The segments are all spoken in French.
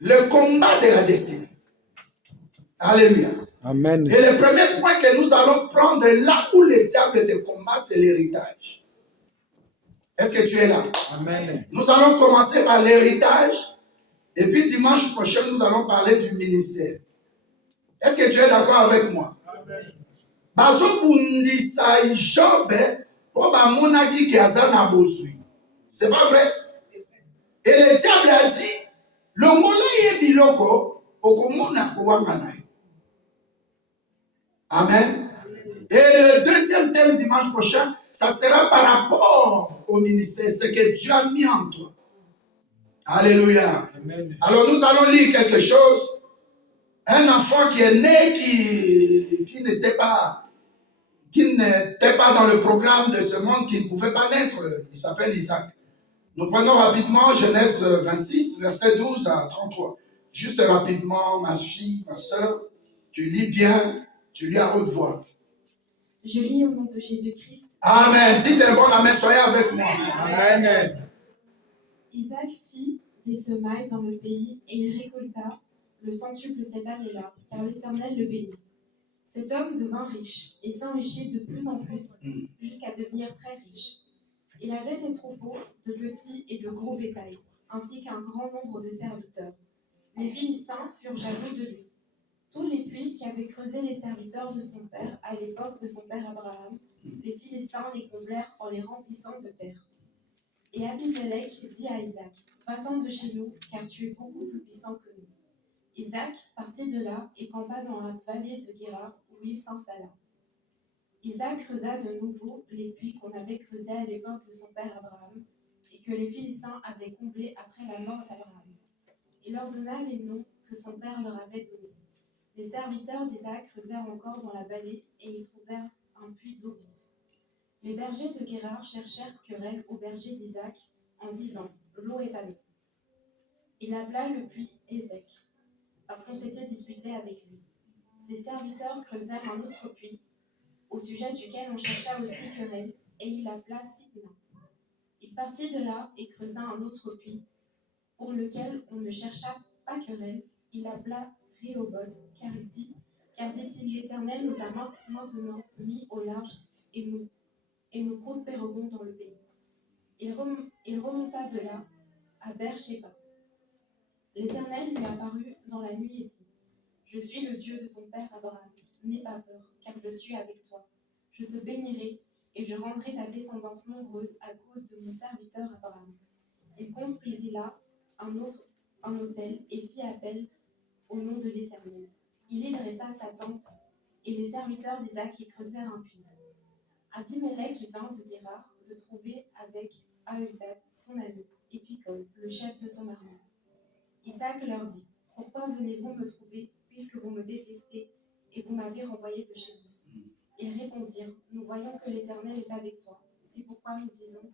le combat de la destinée. Alléluia. Amen. Et le premier point que nous allons prendre là où le diable te combat, c'est l'héritage. Est-ce que tu es là? Amen. Nous allons commencer par l'héritage. Et puis dimanche prochain, nous allons parler du ministère. Est-ce que tu es d'accord avec moi? Amen. C'est pas vrai? Et le diable a dit, le mola biloko okomona kowanganayo. Amen. Et le deuxième thème dimanche prochain, ça sera par rapport au ministère, ce que Dieu a mis en toi. Alléluia. Amen. Alors nous allons lire quelque chose. Un enfant qui est né, qui n'était pas dans le programme de ce monde, qui ne pouvait pas naître, il s'appelle Isaac. Nous prenons rapidement Genèse 26, verset 12 à 33. Juste rapidement, ma fille, ma soeur, tu lis bien, tu lis à haute voix. Je lis au nom de Jésus-Christ. Amen. Dites un bon amen, soyez avec moi. Amen. Isaac fit des semailles dans le pays et il récolta le centuple cette année-là, car l'Éternel le bénit. Cet homme devint riche et s'enrichit de plus en plus, jusqu'à devenir très riche. Il avait des troupeaux de petits et de gros bétail, ainsi qu'un grand nombre de serviteurs. Les Philistins furent jaloux de lui. Tous les puits qu'avaient creusés les serviteurs de son père à l'époque de son père Abraham, les Philistins les comblèrent en les remplissant de terre. Et Abimelech dit à Isaac, « Va-t'en de chez nous, car tu es beaucoup plus puissant que nous. » Isaac partit de là et campa dans la vallée de Guérar, où il s'installa. Isaac creusa de nouveau les puits qu'on avait creusés à l'époque de son père Abraham, et que les Philistins avaient comblés après la mort d'Abraham. Il leur donna les noms que son père leur avait donnés. Les serviteurs d'Isaac creusèrent encore dans la vallée, et ils trouvèrent un puits d'eau vive. Les bergers de Guérar cherchèrent querelle aux bergers d'Isaac, en disant, « L'eau est à nous. » Il appela le puits Ézek, parce qu'on s'était disputé avec lui. Ses serviteurs creusèrent un autre puits, au sujet duquel on chercha aussi querelle, et il l'appela Sitna. Il partit de là et creusa un autre puits, pour lequel on ne chercha pas querelle, il l'appela Rehoboth, car dit-il, l'Éternel nous a maintenant mis au large, et nous prospérerons dans le pays. Il remonta de là à Beersheba. L'Éternel lui apparut dans la nuit et dit, « Je suis le Dieu de ton père Abraham, n'aie pas peur, car je suis avec toi. Je te bénirai et je rendrai ta descendance nombreuse à cause de mon serviteur Abraham. » Il construisit là un autel et fit appel au nom de l'Éternel. Il y dressa sa tente et les serviteurs d'Isaac y creusèrent un puits. Abimelech vint de Guérar le trouver avec Ahuzat, son ami, et Picol, le chef de son armée. Isaac leur dit, « Pourquoi venez-vous me trouver, puisque vous me détestez, et vous m'avez renvoyé de chez vous ?» Ils répondirent, « Nous voyons que l'Éternel est avec toi. C'est pourquoi nous disons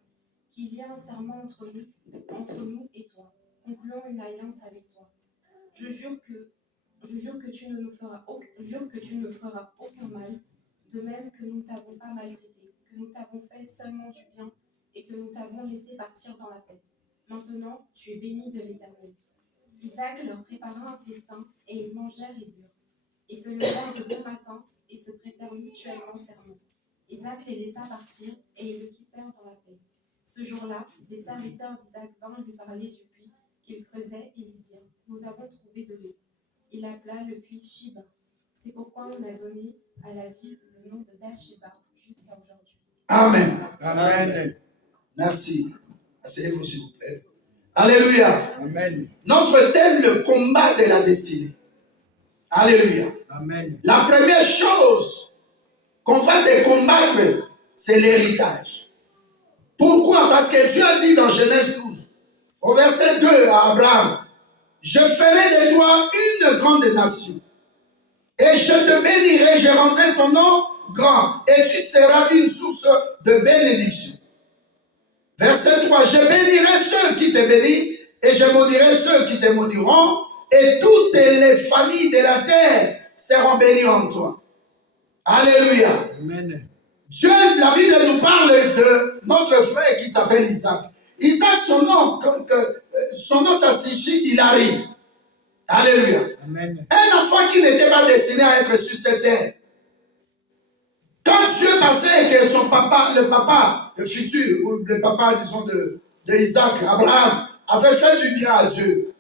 qu'il y a un serment entre nous et toi. Concluons une alliance avec toi. Je jure que tu ne nous feras aucun mal, de même que nous ne t'avons pas maltraité, que nous t'avons fait seulement du bien, et que nous t'avons laissé partir dans la paix. Maintenant, tu es béni de l'Éternel. » Isaac leur prépara un festin, et ils mangèrent et burent. Ils se levèrent de bon matin, et se prêtèrent mutuellement serment. Isaac les laissa partir, et ils le quittèrent dans la paix. Ce jour-là, des serviteurs d'Isaac vinrent lui parler du puits qu'il creusait, et lui dirent, « Nous avons trouvé de l'eau. » Il appela le puits Shiba. C'est pourquoi on a donné à la ville le nom de Beersheba jusqu'à aujourd'hui. Amen. Amen. Merci. Asseyez-vous s'il vous plaît. Alléluia. Amen. Notre thème, le combat de la destinée. Alléluia. Amen. La première chose qu'on va te combattre, c'est l'héritage. Pourquoi? Parce que Dieu a dit dans Genèse 12, au verset 2 à Abraham, « Je ferai de toi une grande nation, et je te bénirai, je rendrai ton nom grand, et tu seras une source de bénédiction. » Verset 3, « Je bénirai ceux qui te bénissent, et je maudirai ceux qui te maudiront, et toutes les familles de la terre seront bénies en toi. » Alléluia. Amen. Dieu, la Bible nous parle de notre frère qui s'appelle Isaac. Isaac, son nom ça signifie Hilari. Alléluia. Amen. Un enfant qui n'était pas destiné à être sur cette terre. Quand Dieu pensait que son papa, le futur, ou le papa, disons, de Isaac, Abraham, avait fait du bien à Dieu,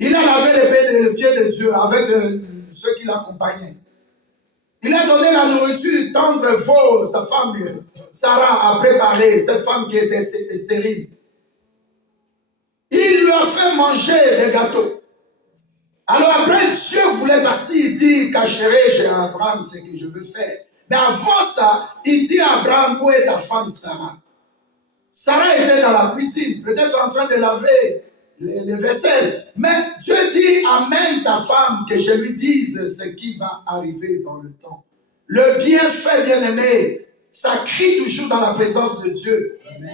il a lavé les pieds de Dieu avec ceux qui l'accompagnaient. Il a donné la nourriture tendre veau, sa femme, Sarah, a préparé, cette femme qui était stérile. Il lui a fait manger des gâteaux. Alors après, Dieu voulait partir, il dit, cacherai-je à Abraham ce que je veux faire. Mais avant ça, il dit à Abraham, où est ta femme Sarah? Sarah était dans la cuisine, peut-être en train de laver les vaisselles. Mais Dieu dit, amène ta femme, que je lui dise ce qui va arriver dans le temps. Le bienfait, bien-aimé, ça crie toujours dans la présence de Dieu. Amen.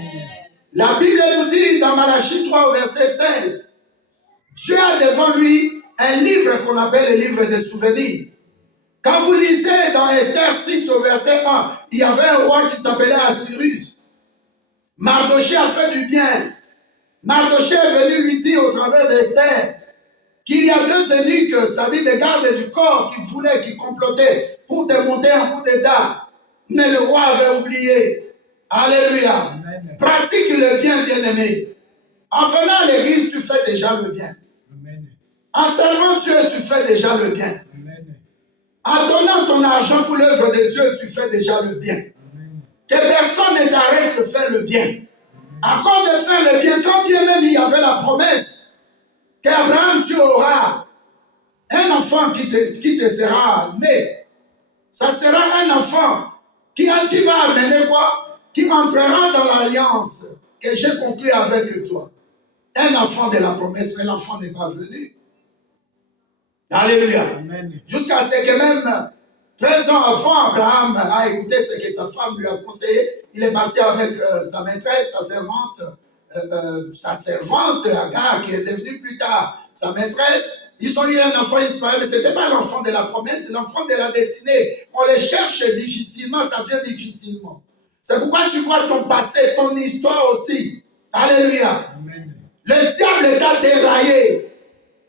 La Bible nous dit dans Malachie 3 au verset 16, Dieu a devant lui un livre qu'on appelle le livre des souvenirs. Quand vous lisez dans Esther 6 au verset 1, il y avait un roi qui s'appelait Assyrus. Mardochée a fait du bien. Mardochée est venu lui dire au travers d'Esther qu'il y a deux eunuques, c'est-à-dire des gardes du corps qui complotaient pour te monter un coup d'état. Mais le roi avait oublié. Alléluia. Amen. Pratique le bien, bien-aimé. En venant à l'église, tu fais déjà le bien. Amen. En servant Dieu, tu fais déjà le bien. Amen. En donnant ton argent pour l'œuvre de Dieu, tu fais déjà le bien. Amen. Que personne ne t'arrête de faire le bien. À cause de faire le bien, quand bien même il y avait la promesse qu'Abraham, tu auras un enfant qui te sera né. Ça sera un enfant qui va amener quoi? Qui entrera dans l'alliance que j'ai conclue avec toi. Un enfant de la promesse, mais l'enfant n'est pas venu. Alléluia. Amen. Jusqu'à ce que même 13 ans avant, Abraham a écouté ce que sa femme lui a conseillé. Il est parti avec sa maîtresse, sa servante Agar, qui est devenue plus tard sa maîtresse. Ils ont eu un enfant Ismaël, mais ce n'était pas l'enfant de la promesse, c'est l'enfant de la destinée. On les cherche difficilement, ça vient difficilement. C'est pourquoi tu vois ton passé, ton histoire aussi. Alléluia. Amen. Le diable t'a déraillé.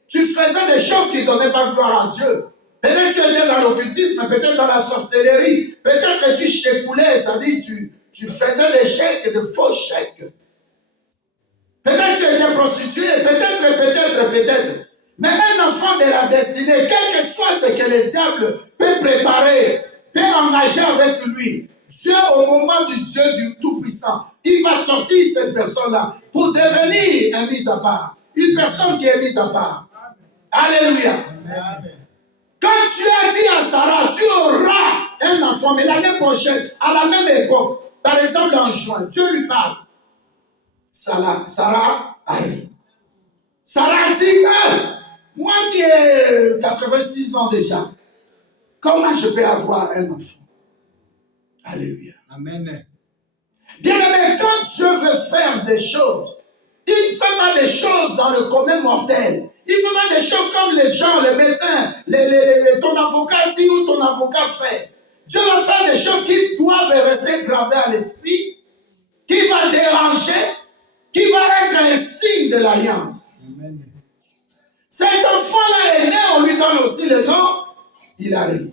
Tu faisais des choses qui ne donnaient pas gloire à Dieu. Peut-être tu étais dans l'occultisme, peut-être dans la sorcellerie, peut-être que tu chécoulais, c'est-à-dire tu faisais des chèques, de faux chèques. Peut-être tu étais prostitué, peut-être. Mais un enfant de la destinée, quel que soit ce que le diable peut préparer, peut engager avec lui, Dieu, au moment du Dieu du Tout-Puissant, il va sortir cette personne-là pour devenir un mis à part. Une personne qui est mise à part. Alléluia. Amen. Quand tu as dit à Sarah, tu auras un enfant, mais l'année prochaine, à la même époque, par exemple en juin, Dieu lui parle. Sarah arrive. Sarah dit, moi qui ai 86 ans déjà, comment je peux avoir un enfant? Alléluia. Amen. Bien aimé, quand Dieu veut faire des choses, il ne fait pas des choses dans le commun mortel. Il ne fait pas des choses comme les gens, les médecins, ton avocat dit ou ton avocat fait. Dieu va faire des choses qui doivent rester gravées à l'esprit, qui va déranger, qui va être un signe de l'alliance. Amen. Cet enfant-là est né, on lui donne aussi le nom, il arrive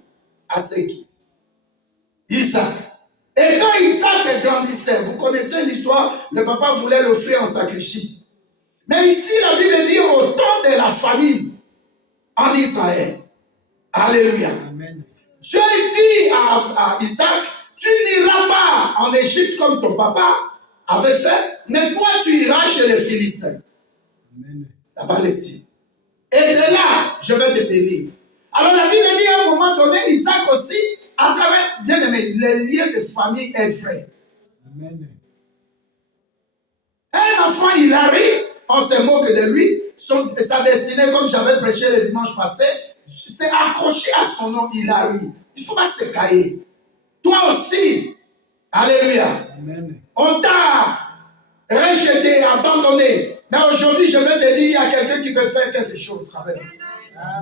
à Séki. Isaac. Et quand Isaac grandissait, vous connaissez l'histoire, le papa voulait l'offrir en sacrifice. Mais ici, la Bible dit au temps de la famine en Israël. Alléluia. Amen. Dieu dit à Isaac, tu n'iras pas en Égypte comme ton papa avait fait, mais toi tu iras chez les Philistins, Amen. la Palestine. Et de là, je vais te bénir. Alors la Bible dit à un moment donné, Isaac aussi, à travers, bien aimé, les liens de famille est vrai. Amen. Un enfant, il arrive, on se moque de lui, sa destinée, comme j'avais prêché le dimanche passé, c'est accroché à son nom, il arrive. Il ne faut pas se cailler. Toi aussi, alléluia, Amen. on t'a rejeté, abandonné. Mais aujourd'hui, je vais te dire, il y a quelqu'un qui peut faire quelque chose au travers de toi.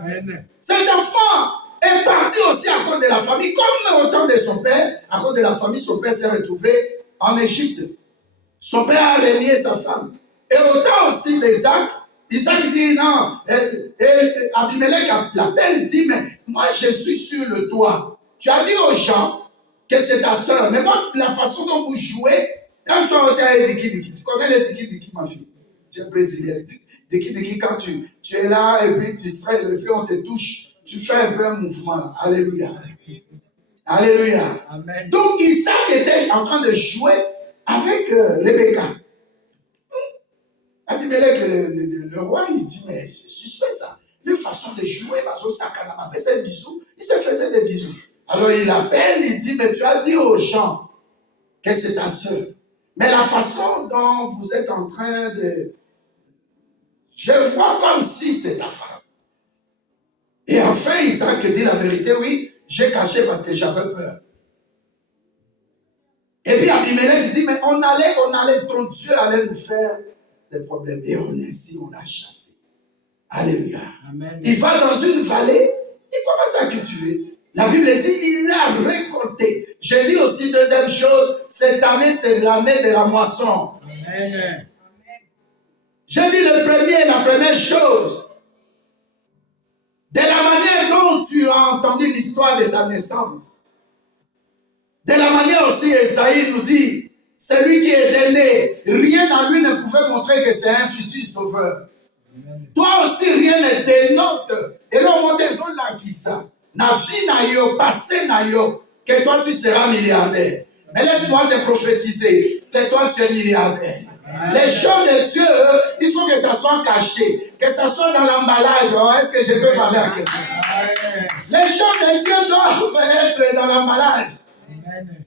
Amen. Cet enfant est parti aussi à cause de la famille, comme au temps de son père. À cause de la famille, son père s'est retrouvé en Égypte. Son père a renié sa femme. Et au temps aussi d'Isaac, Isaac dit non. Et Abimelech l'appelle, dit, mais moi je suis sur le toit. Tu as dit aux gens que c'est ta soeur. Mais moi, la façon dont vous jouez, même si on dit diki. Tu connais les diki, ma fille? Tu es brésilienne. Diki, quand tu es là et puis tu serais, et puis on te touche, tu fais un peu un mouvement. Là. Alléluia. Alléluia. Amen. Donc Isaac était en train de jouer avec Rebecca. Abimelech, le roi, il dit, mais c'est suspect ça. Une façon de jouer, c'est bisous. Il se faisait des bisous. Alors il appelle, il dit, mais tu as dit aux gens que c'est ta soeur. Mais la façon dont vous êtes en train de... Je vois comme si c'est ta femme. Et enfin, Isaac dit la vérité, oui, j'ai caché parce que j'avais peur. Et puis Abimelech dit, mais on allait, ton Dieu allait nous faire des problèmes. Et on l'a chassé. Alléluia. Amen. Il va dans une vallée, il commence à cultiver. La Bible dit, il a récolté. Je dis aussi, deuxième chose, cette année, c'est l'année de la moisson. Amen. Je dis la première chose, de la manière dont tu as entendu l'histoire de ta naissance, de la manière aussi, Esaïe nous dit, celui qui était né, rien à lui ne pouvait montrer que c'est un futur sauveur. Amen. Toi aussi, rien ne dénote. Et là, on dit, là, qui ça? Na vie na yo, passé na yo, que toi tu seras milliardaire. Mais laisse-moi te prophétiser que toi tu es milliardaire. Les choses de Dieu, il faut que ça soit caché, que ça soit dans l'emballage. Oh, est-ce que je peux parler à quelqu'un? Les choses de Dieu doivent être dans l'emballage.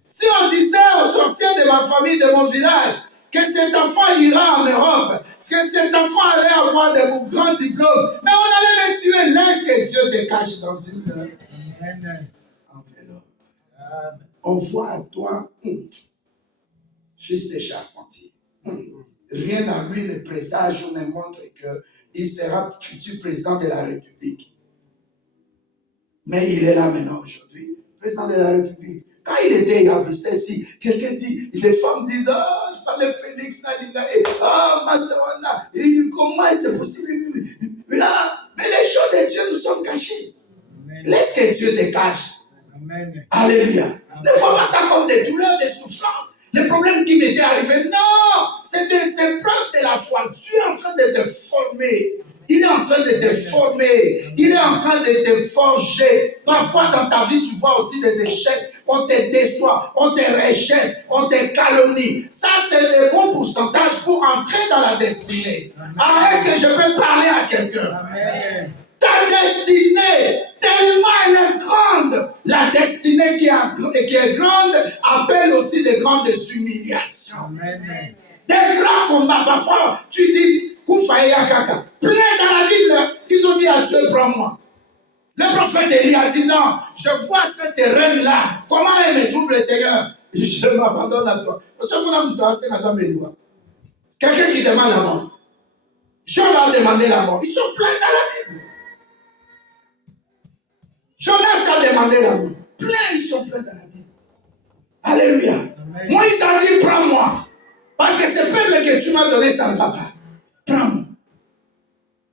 Si on disait aux sorciers de ma famille, de mon village, que cet enfant ira en Europe, que cet enfant allait avoir de grands diplômes, mais on allait le tuer. Laisse que Dieu te cache dans une enveloppe. On voit à toi, fils de charpentier. Rien à lui ne présage ou ne montre qu'il sera futur président de la République. Mais il est là maintenant aujourd'hui, président de la République. Quand il était à Bruxelles, si quelqu'un dit, les femmes disent, ah, il fallait Félix Nalina, ah, Masterwana, comment c'est possible? Mais les choses de Dieu nous sont cachées. Amen. Laisse que Dieu te cache. Amen. Alléluia. Amen. Ne vois pas ça comme des douleurs, des souffrances. Les problèmes qui m'étaient arrivés, non, c'est preuve de la foi. Dieu est en train de te former. Il est en train de te former. Il est en train de te forger. Parfois dans ta vie, tu vois aussi des échecs. On te déçoit, on te rejette, on te calomnie. Ça, c'est le bon pourcentage pour entrer dans la destinée. Ah, est-ce que je peux parler à quelqu'un? Amen. Ta destinée, tellement elle est grande. La destinée qui est grande appelle aussi de grandes humiliations. Amen. Des grands combats. Parfois, tu dis, Koufaïa Kaka. Plein dans la Bible, ils ont dit à Dieu, prends-moi. Le prophète Élie a dit, non, je vois cette reine-là. Comment elle me trouble, Seigneur? Je m'abandonne à toi. Quelqu'un qui demande la mort. Job a demandé la mort. Ils sont pleins dans la Bible. Jonas a demandé la mort. Plein, ils sont pleins dans la Bible. Alléluia. Amen. Moïse a dit, prends-moi. Parce que ce peuple que tu m'as donné, ça ne va pas. Prends-moi.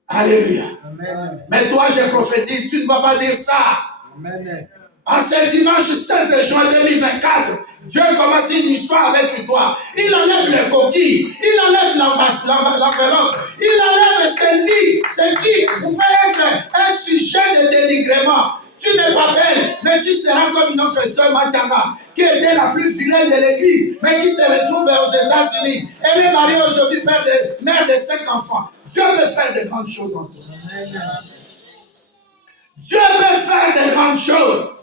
Alléluia. Amen. Mais toi, je prophétise, tu ne vas pas dire ça. Amen. En ce dimanche 16 juin 2024, Dieu commence une histoire avec toi. Il enlève les coquilles, il enlève l'enveloppe, il enlève ce qui pouvait être un sujet de dénigrement. Tu n'es pas belle, mais tu seras comme notre sœur Machama, qui était la plus vilaine de l'église, mais qui se retrouve aux États-Unis. Elle est mariée aujourd'hui, mère de 5 enfants. Dieu peut faire de grandes choses en toi. Dieu peut faire de grandes choses.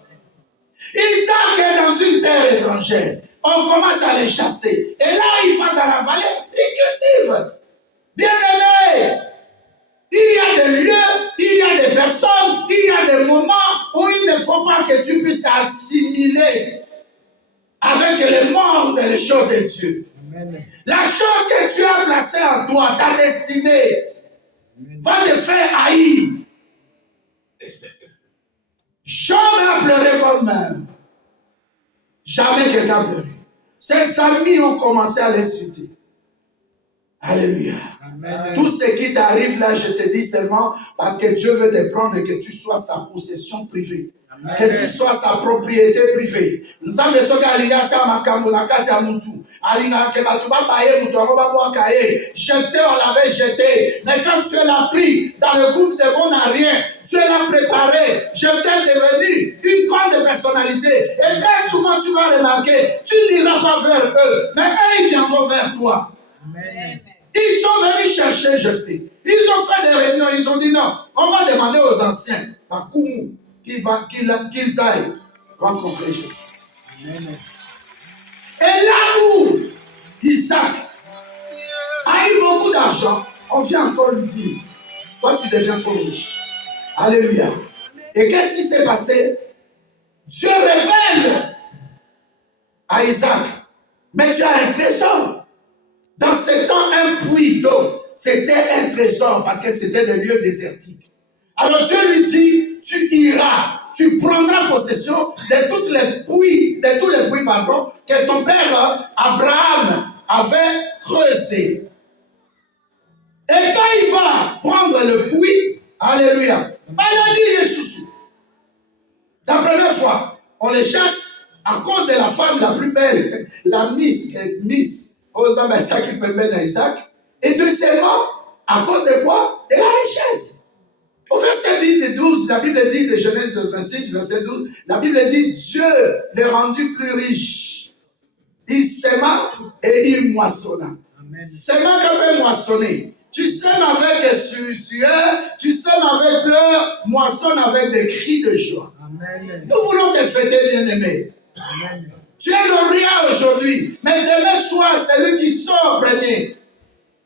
Isaac est dans une terre étrangère. On commence à les chasser. Et là, il va dans la vallée, il cultive. Bien-aimé, il y a des lieux, il y a des personnes, il y a des moments où il ne faut pas que tu puisses assimiler avec le monde et les choses de Dieu. Amen. La chose que tu as placée en toi, ta destinée, va te faire haïr. Jamais à pleurer comme même. Jamais quelqu'un a pleuré. Ses amis ont commencé à l'insulter. Alléluia. Amen. Tout ce qui t'arrive là, je te dis seulement parce que Dieu veut te prendre et que tu sois sa possession privée. Amen. Que tu sois sa propriété privée. Nzambe soki alinga sa makambo na kati ya mutu. Alinga ke batu ba baye mutu ango ba boa kaye. Jeté, on l'avait jeté. Mais quand tu l'as pris dans le groupe des bons à rien, tu l'as préparé. Jeté est devenu une grande personnalité. Et très souvent tu vas remarquer, tu n'iras pas vers eux, mais eux ils viendront vers toi. Amen. Ils sont venus chercher Jephthé. Ils ont fait des réunions, ils ont dit non, on va demander aux anciens, à Koumou, qu'ils aillent rencontrer Jephthé. Amen. Et là où Isaac a eu beaucoup d'argent, on vient encore lui dire, toi tu deviens trop riche. Alléluia. Et qu'est-ce qui s'est passé? Dieu révèle à Isaac, mais tu as un trésor. Dans ce temps, un puits d'eau, c'était un trésor parce que c'était des lieux désertiques. Alors Dieu lui dit, tu iras, tu prendras possession de tous les puits, que ton père Abraham avait creusés. Et quand il va prendre le puits, alléluia, il a dit Jésus. La première fois, on les chasse à cause de la femme la plus belle, la Miss. Qui peut mettre Isaac. Et deuxièmement, à cause de quoi? De la richesse. Au verset 12, la Bible dit, de Genèse 26, verset 12, la Bible dit, Dieu les rendit plus riches. Il sèma et il moissonna. Sèma quand même moissonner. Tu sèmes avec sueur, tu sèmes avec pleurs, moissonne avec des cris de joie. Amen. Nous voulons te fêter, bien-aimé. Amen. Tu es lauréat aujourd'hui, mais demain soir, c'est lui qui sort premier.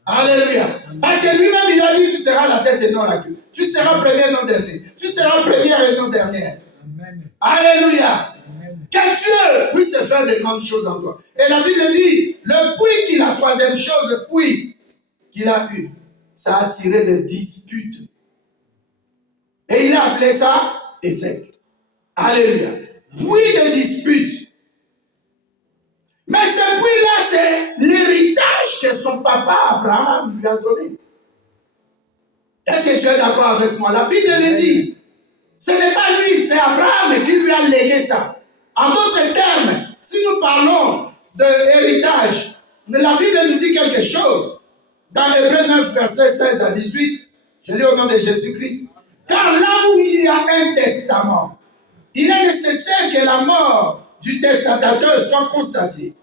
Alléluia. Parce que lui-même, il a dit, tu seras la tête et non la queue. Tu seras premier et non dernier. Tu seras première et non dernière. Amen. Alléluia. Amen. Que Dieu puisse faire de grandes choses encore. Et la Bible dit, le puits qu'il a, troisième chose, le puits qu'il a eu, ça a attiré des disputes. Et il a appelé ça Ézec. Alléluia. Puits de disputes. Mais ce puits-là, c'est l'héritage que son papa Abraham lui a donné. Est-ce que tu es d'accord avec moi? La Bible le dit. Ce n'est pas lui, c'est Abraham qui lui a légué ça. En d'autres termes, si nous parlons d'héritage, la Bible nous dit quelque chose. Dans Hébreux 9, versets 16 à 18, je lis au nom de Jésus-Christ. Car là où il y a un testament, il est nécessaire que la mort du testataire soit constatée.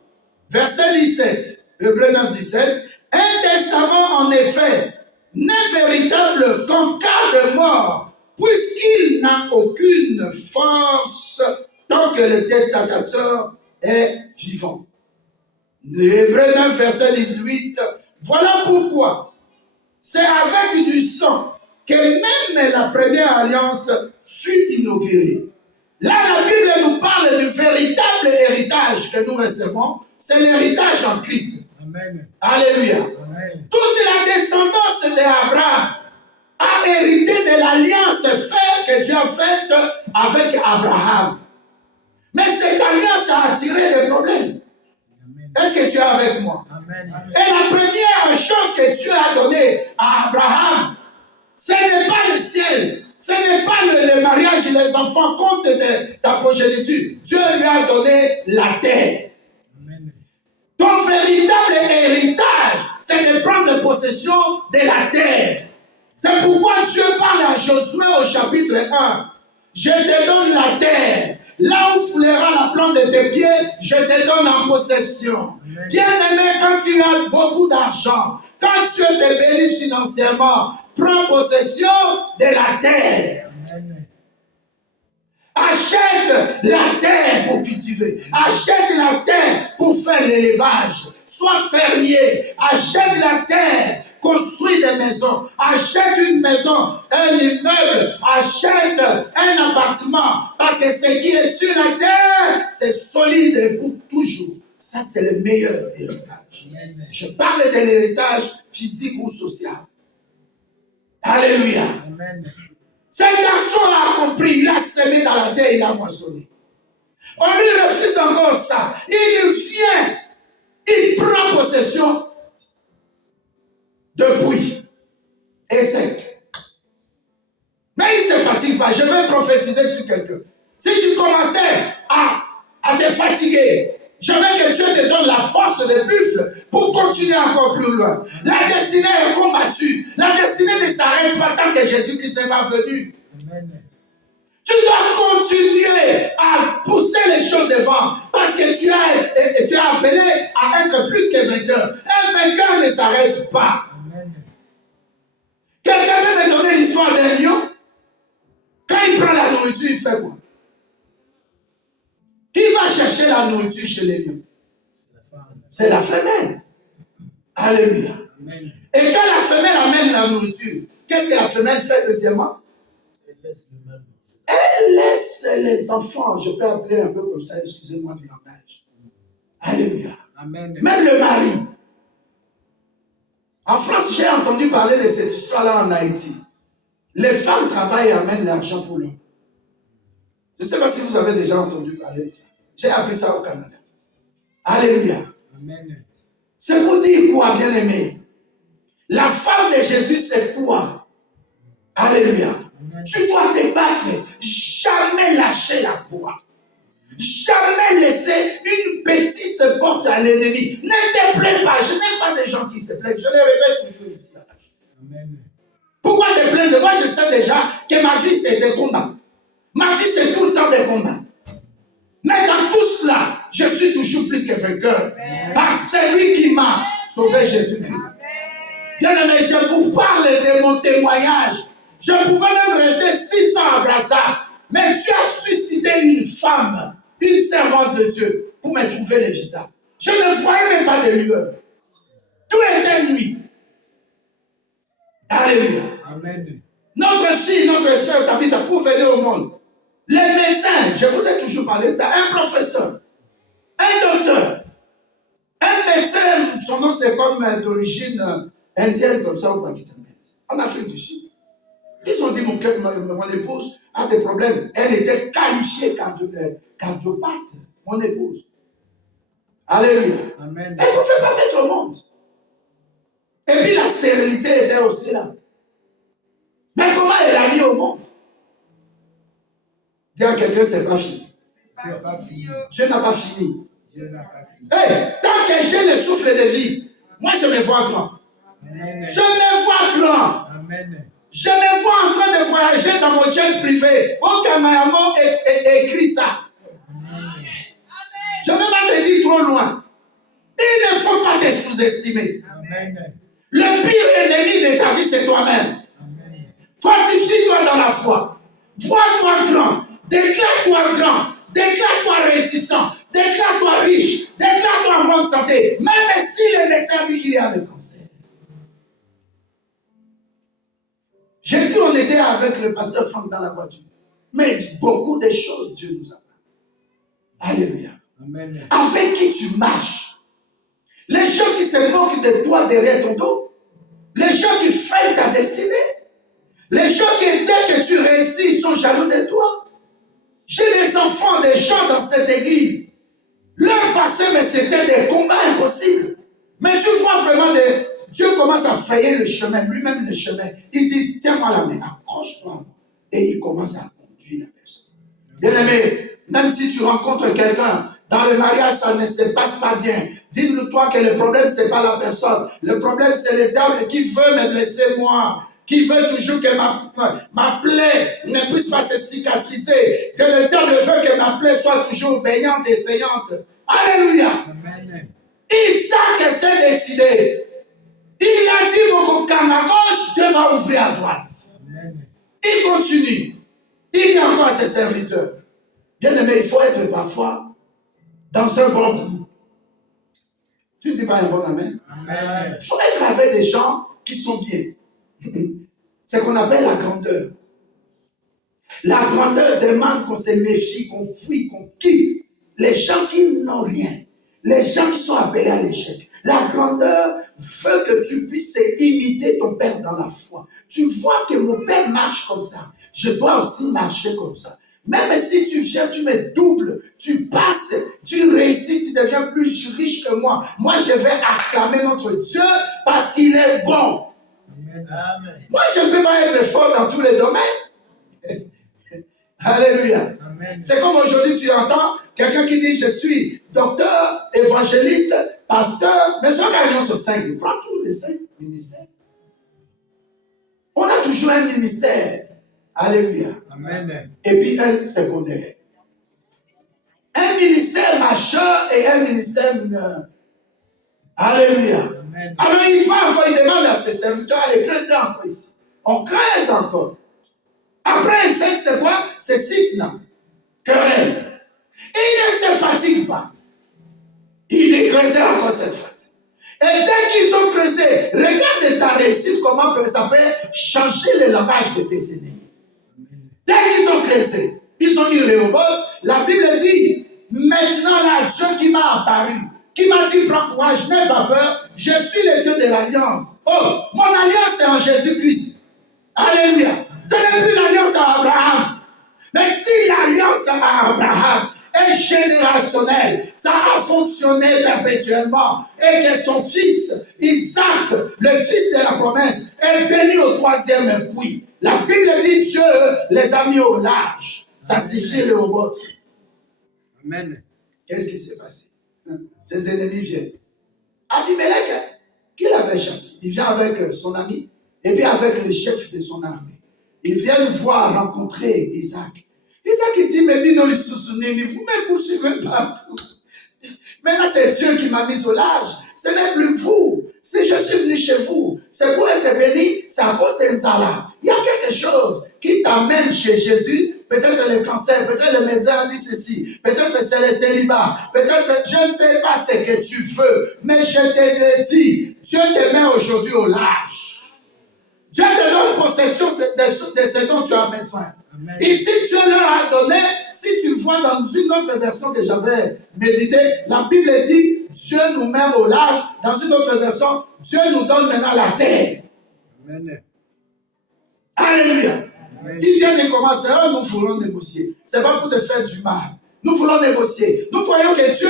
Verset 17, Hébreux 9, 17. Un testament, en effet, n'est véritable qu'en cas de mort, puisqu'il n'a aucune force tant que le testataire est vivant. Hébreux 9, verset 18. Voilà pourquoi c'est avec du sang que même la première alliance fut inaugurée. Là, la Bible nous parle du véritable héritage que nous recevons. C'est l'héritage en Christ. Amen. Alléluia. Amen. Toute la descendance d'Abraham a hérité de l'alliance que Dieu a faite avec Abraham. Mais cette alliance a attiré des problèmes. Amen. Est-ce que tu es avec moi? Amen. Et la première chose que Dieu a donnée à Abraham, ce n'est pas le ciel. Ce n'est pas le mariage et les enfants compte de ta progéniture. Dieu lui a donné la terre. Amen. Ton véritable héritage, c'est de prendre possession de la terre. C'est pourquoi Dieu parle à Josué au chapitre 1. Je te donne la terre. Là où foulera la plante de tes pieds, je te donne en possession. Amen. Bien-aimé, quand tu as beaucoup d'argent, quand Dieu te bénit financièrement, prends possession de la terre. Amen. Achète la terre pour cultiver. Achète la terre pour faire l'élevage. Sois fermier. Achète la terre. Construis des maisons. Achète une maison, un immeuble. Achète un appartement. Parce que ce qui est sur la terre, c'est solide et pour toujours. Ça, c'est le meilleur héritage. Amen. Je parle de l'héritage physique ou social. Alléluia. Amen. Cet garçon a compris, il a semé dans la terre, il a moissonné. On lui refuse encore ça. Il vient, il prend possession. depuis et sec. Mais il ne se fatigue pas. Je vais prophétiser sur quelqu'un. Si tu commençais à te fatiguer, je veux que Dieu te donne la force de buffle pour continuer encore plus loin. La destinée est combattue. La destinée ne s'arrête pas tant que Jésus-Christ n'est pas venu. Amen. Tu dois continuer à pousser les choses devant parce que tu as appelé à être plus que vainqueur. Un vainqueur ne s'arrête pas. Amen. Quelqu'un peut me donner l'histoire d'un lion? Quand il prend la nourriture, il fait quoi? Qui va chercher la nourriture chez les lions? C'est la femelle. Alléluia. Amen. Et quand la femelle amène la nourriture, qu'est-ce que la femelle fait deuxièmement? Elle laisse les enfants, je peux appeler un peu comme ça, excusez-moi du langage. Alléluia. Amen. Même le mari. En France, j'ai entendu parler de cette histoire-là en Haïti. Les femmes travaillent et amènent l'argent pour l'homme. Je ne sais pas si vous avez déjà entendu parler de ça. J'ai appris ça au Canada. Alléluia. Amen. C'est pour dire quoi, bien-aimé? La femme de Jésus, c'est toi. Alléluia. Amen. Tu dois te battre. Jamais lâcher la proie. Jamais laisser une petite porte à l'ennemi. Ne te plains pas. Je n'aime pas des gens qui se plaignent. Je le répète toujours ici. Amen. Pourquoi te plaindre? Moi, je sais déjà que ma vie, c'est des combats. Ma vie, c'est tout le temps des combats. Mais dans tout cela, je suis toujours plus que vainqueur. Par celui qui m'a sauvé, Jésus-Christ. Bien-aimé, je vous parle de mon témoignage. Je pouvais même rester 600 à Brazza. Mais tu as suscité une femme, une servante de Dieu, pour me trouver les visas. Je ne voyais même pas de lueur. Tout était nuit. Alléluia. Amen. Notre fille, notre soeur Tabitha, pour venir au monde. Les médecins, je vous ai toujours parlé de ça. Un professeur, un docteur, un médecin, son nom c'est comme d'origine indienne, comme ça, ou pakistanaise, en Afrique du Sud. Ils ont dit, mon épouse a des problèmes. Elle était qualifiée cardiopathe, mon épouse. Alléluia. Amen. Elle ne pouvait pas mettre au monde. Et puis la stérilité était aussi là. Mais comment elle a mis au monde? Dis à quelqu'un, c'est pas fini. C'est pas fini. Dieu n'a pas fini. Dieu n'a pas fini. Hey, tant que j'ai le souffle de vie, moi je me vois grand. Amen. Je me vois grand. Amen. Je me vois en train de voyager dans mon jet privé. Au Kamayamo écrit ça. Amen. Je ne vais pas te dire trop loin. Il ne faut pas te sous-estimer. Amen. Le pire ennemi de ta vie, c'est toi-même. Amen. Fortifie-toi dans la foi. Vois-toi grand. Déclare-toi grand. Déclare-toi résistant. Déclare-toi riche. Déclare-toi en bonne santé. Même si le médecin dit qu'il y a le cancer. J'ai dit on était avec le pasteur Franck dans la voiture. Mais beaucoup de choses Dieu nous a parlé. Alléluia. Amen. Avec qui tu marches. Les gens qui se moquent de toi derrière ton dos. Les gens qui freinent ta destinée. Les gens qui, dès que tu réussis, ils sont jaloux de toi. J'ai des enfants, des gens dans cette église. Leur passé, mais c'était des combats impossibles. Mais tu vois vraiment, Dieu commence à frayer le chemin, lui-même le chemin. Il dit, tiens-moi la main, accroche-toi. Et il commence à conduire la personne. Bien-aimé, même si tu rencontres quelqu'un, dans le mariage, ça ne se passe pas bien. Dis-toi que le problème, ce n'est pas la personne. Le problème, c'est le diable qui veut me blesser moi. Qui veut toujours que ma plaie ne puisse pas se cicatriser. Que le diable veut que ma plaie soit toujours baignante et saignante. Alléluia. Amen. Isaac s'est décidé. Il a dit, mon camp à gauche, Dieu va ouvrir à droite. Amen. Il continue. Il dit encore à ses serviteurs, bien aimé, il faut être parfois dans un bon goût. Tu ne dis pas un bon amen? Amen. Il faut être avec des gens qui sont bien. C'est ce qu'on appelle la grandeur. La grandeur demande qu'on se méfie, qu'on fuit, qu'on quitte les gens qui n'ont rien. Les gens qui sont appelés à l'échec. La grandeur veut que tu puisses imiter ton père dans la foi. Tu vois que mon père marche comme ça. Je dois aussi marcher comme ça. Même si tu viens, tu me doubles, tu passes, tu réussis, tu deviens plus riche que moi. Moi, je vais acclamer notre Dieu parce qu'il est bon. Amen. Moi, je ne peux pas être fort dans tous les domaines. Alléluia. Amen. C'est comme aujourd'hui, tu entends quelqu'un qui dit, je suis docteur, évangéliste, pasteur, mais sur l'Alliance sur 5, il prend tous les 5 ministères. On a toujours un ministère. Alléluia. Amen. Et puis un secondaire. Un ministère majeur et un ministère mineur. Alléluia. Amen. Alors il faut encore, il demande à ses serviteurs, allez creuser encore ici. On creuse encore. Après, c'est quoi? C'est Sitna. Querelle. Et il ne se fatigue pas. Il est creusé encore cette fois-ci. Et dès qu'ils ont creusé, regarde ta réussite, comment ça peut changer le langage de tes ennemis. Dès qu'ils ont creusé, ils ont eu Rehoboth. La Bible dit, maintenant là, Dieu qui m'a apparu, qui m'a dit, prends courage, n'aie pas peur, je suis le Dieu de l'alliance. Oh, mon alliance est en Jésus-Christ. Alléluia. Ce n'est plus l'alliance à Abraham. Mais si l'alliance à Abraham est générationnelle, ça a fonctionné perpétuellement, et que son fils, Isaac, le fils de la promesse, est béni au 3e puits. La Bible dit Dieu les a mis au large. Ça signifie le robot. Amen. Qu'est-ce qui s'est passé? Ses ennemis viennent. Abimelech, qui l'avait chassé, il vient avec son ami et puis avec le chef de son armée. Ils viennent voir, rencontrer Isaac. Isaac il dit, mais bien, vous me poursuivez partout. Maintenant, c'est Dieu qui m'a mis au large. Ce n'est plus vous. Si je suis venu chez vous, c'est pour être béni, c'est à cause des Zala. Il y a quelque chose qui t'amène chez Jésus. Peut-être le cancer, peut-être le médecin dit ceci, peut-être c'est le célibat, peut-être je ne sais pas ce que tu veux, mais je te dis, Dieu te met aujourd'hui au large. Dieu te donne possession de ce dont tu as besoin. Amen. Ici, Dieu leur a donné, si tu vois dans une autre version que j'avais médité, la Bible dit, Dieu nous met au large. Dans une autre version, Dieu nous donne maintenant la terre. Amen. Alléluia. Amen. Il vient de commencer, nous voulons négocier. Ce n'est pas pour te faire du mal. Nous voulons négocier. Nous voyons que Dieu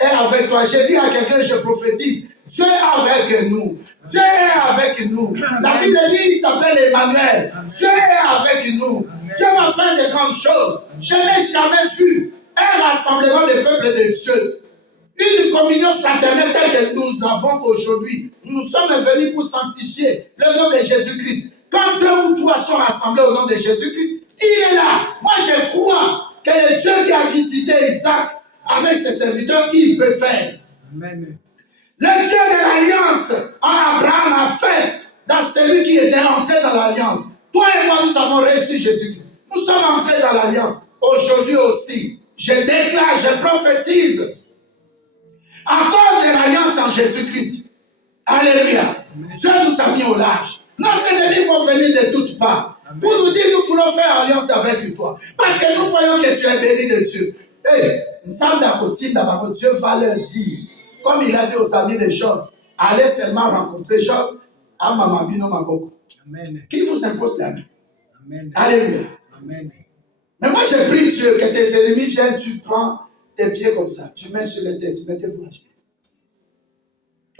est avec toi. J'ai dit à quelqu'un, je prophétise, Dieu est avec nous. Dieu est avec nous. La Bible dit, il s'appelle Emmanuel. Dieu est avec nous. Dieu va faire de grandes choses. Je n'ai jamais vu un rassemblement des peuples de Dieu. Une communion fraternelle telle que nous avons aujourd'hui. Nous sommes venus pour sanctifier le nom de Jésus-Christ. Quand 2 ou 3 sont rassemblés au nom de Jésus-Christ, il est là. Moi, je crois que le Dieu qui a visité Isaac avec ses serviteurs, il peut faire. Amen. Le Dieu de l'alliance en Abraham a fait dans celui qui était entré dans l'alliance. Toi et moi, nous avons reçu Jésus-Christ. Nous sommes entrés dans l'alliance. Aujourd'hui aussi, je déclare, je prophétise, à cause de l'alliance en Jésus-Christ. Alléluia. Amen. Dieu nous a mis au large. Nos ennemis vont venir de toutes parts. Amen. Pour nous dire, nous voulons faire alliance avec toi. Parce que nous voyons que tu es béni de Dieu. Hey, Dieu va leur dire, comme il a dit aux amis de Job, allez seulement rencontrer Job à Mamabino Maboko. Amen. Qui vous impose la main. Amen. Alléluia. Amen. Mais moi, je prie Dieu que tes ennemis viennent, tu prends tes pieds comme ça, tu mets sur les têtes, tu mettez-vous à genoux.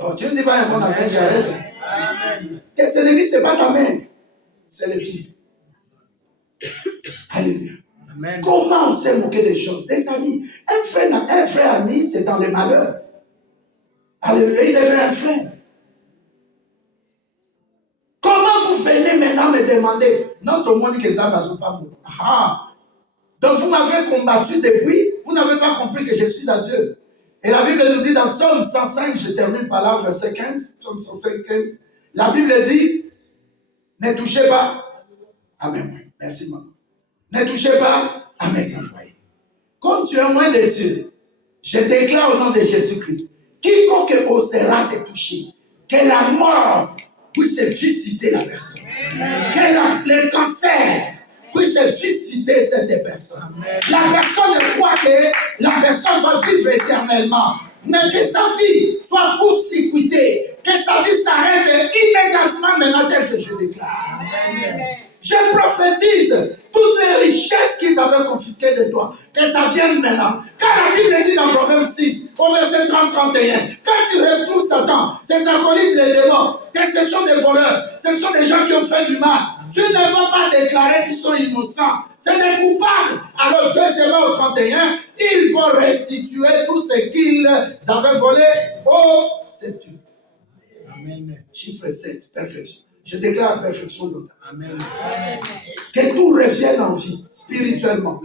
Oh, tu ne dis pas un bon amen, j'arrête. Amen. Tes ennemis, ce n'est pas ta main, c'est les pieds. Alléluia. Amen. Comment on s'est moqué des choses, des amis? Un frère ami, c'est dans les malheurs. Alléluia, il devient un frère. Comment vous venez maintenant me demander, non, tout le monde dit que les âmes ne sont pas mortes. Ah. Donc vous m'avez combattu depuis, vous n'avez pas compris que je suis à Dieu. Et la Bible nous dit dans Psaume 105, je termine par là, verset 15, Psaume 105, 15, la Bible dit, ne touchez pas à mes mains. Merci maman. Ne touchez pas à mes envoyés. Comme tu es loin de Dieu, je déclare au nom de Jésus-Christ, quiconque osera te toucher, que la mort puisse visiter la personne. Amen. Que le cancer puisse visiter cette personne. Amen. La personne croit que la personne va vivre éternellement, mais que sa vie soit court-circuitée, que sa vie s'arrête immédiatement maintenant tel que je déclare. Amen. Je prophétise toutes les richesses qu'ils avaient confisquées de toi, que ça vienne maintenant. Car la Bible dit dans Proverbe 6, au verset 30-31, quand tu retrouves Satan, ses acolytes, les démons, que ce sont des voleurs, ce sont des gens qui ont fait du mal. Tu ne vas pas déclarer qu'ils sont innocents. C'est des coupables. Alors, 2 au 31, ils vont restituer tout ce qu'ils avaient volé au septuple. Amen. Chiffre 7, perfection. Je déclare la perfection dans ta vie. Amen. Que tout revienne en vie, spirituellement,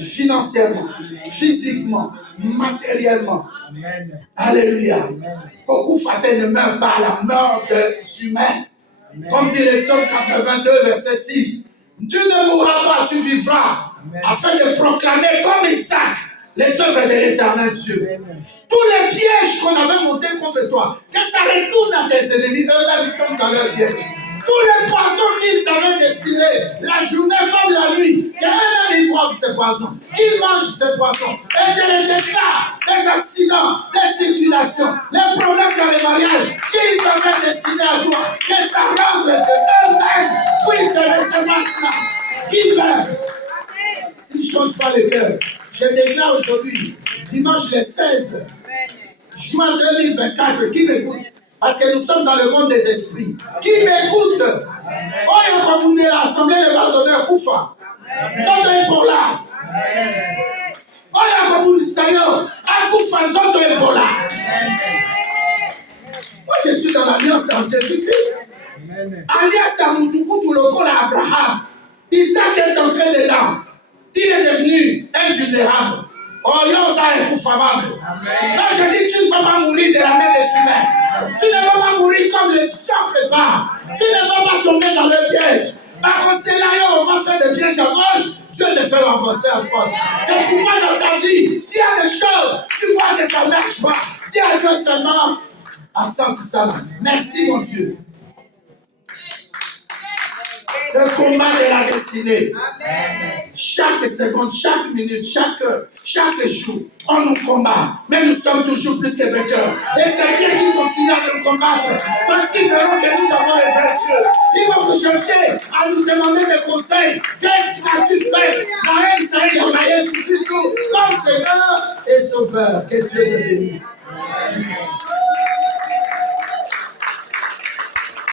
financièrement, physiquement, matériellement. Amen. Alléluia. Amen. Beaucoup fatés ne meurent pas à la mort des humains. Amen. Comme dit le psaume 82, verset 6. Tu ne mourras pas, tu vivras. Amen. Afin de proclamer comme Isaac les œuvres de l'éternel Dieu. Amen. Tous les pièges qu'on avait montés contre toi, que ça retourne à tes ennemis, eux-mêmes tombent dans leurs pièges. Tous les poisons qu'ils avaient destinés, la journée comme la nuit, qu'eux-mêmes ils boivent ces poisons, qu'ils mangent ces poisons. Et je les déclare, des accidents, des circulations, les problèmes dans les mariages, qu'ils avaient destinés à toi, que ça rentre de eux-mêmes, puissent recevoir cela, qu'ils meurent. S'ils ne changent pas le cœur, je déclare aujourd'hui, dimanche le 16 juin 2024, qui m'écoute? Parce que nous sommes dans le monde des esprits. Qui m'écoute? Oh, il y a comme l'assemblée de base d'honneur Koufa. Nous sommes pour là. Oh, il y a comme Sayo. À Koufa, nous sommes pour là. Moi, je suis dans l'alliance en Jésus-Christ. Alliance à Moutoukoutou, le corps d'Abraham. Isaac est entré dedans. Il est devenu invulnérable. Oh, yo, ça est coupable. Non, je dis, tu ne vas pas mourir de la main des humains. Tu ne vas pas mourir comme les chats préparent. Tu ne vas pas tomber dans le piège. Par conséquent, on va faire des pièges à gauche. Dieu te fait avancer à droite. C'est pourquoi dans ta vie, il y a des choses, tu vois que ça ne marche pas. Dis à Dieu seulement, absente ça là. Merci mon Dieu. Le combat de la destinée. Amen. Chaque seconde, chaque minute, chaque heure, chaque jour, on nous combat. Mais nous sommes toujours plus que vainqueurs. Et c'est bien qu'ils continuent à nous combattre. Parce qu'ils verront que nous avons les vrais dieux. Ils vont nous chercher à nous demander des conseils. Qu'as-tu fait? Maël, ça y est, on a Jésus-Christ comme Seigneur et Sauveur. Que Dieu te bénisse. Amen.